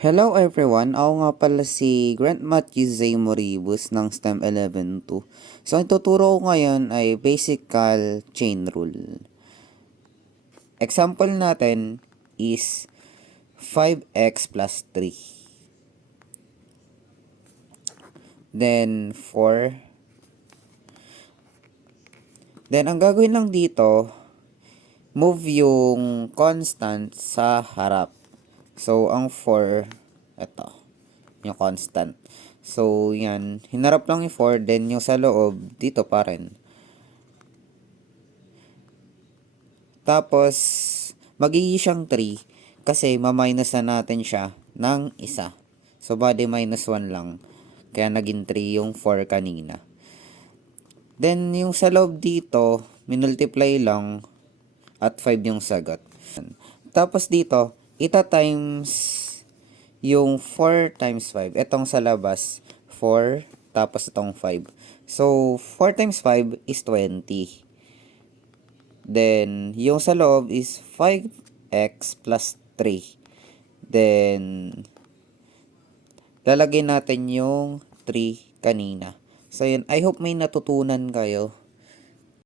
Hello everyone, ako nga pala si Grant Matthew Zay Moribus ng STEM 11-2. So, ang tuturo ko ngayon ay basical chain rule. Example natin is 5x plus 3. Then 4. Then, ang gagawin lang dito, move yung constant sa harap. So, ang 4, ito, yung constant. So, yan. Hinarap lang yung 4, then yung sa loob, dito pa rin. Tapos, magiging siyang 3 kasi ma-minus na natin siya ng isa. So, body minus 1 lang. Kaya naging 3 yung 4 kanina. Then, yung sa loob dito, minultiply lang at 5 yung sagot. Tapos dito, ita times yung 4 times 5. Itong sa labas, 4, tapos itong 5. So, 4 times 5 is 20. Then, yung sa loob is 5x plus 3. Then, lalagay natin yung 3 kanina. So, yun. I hope may natutunan kayo.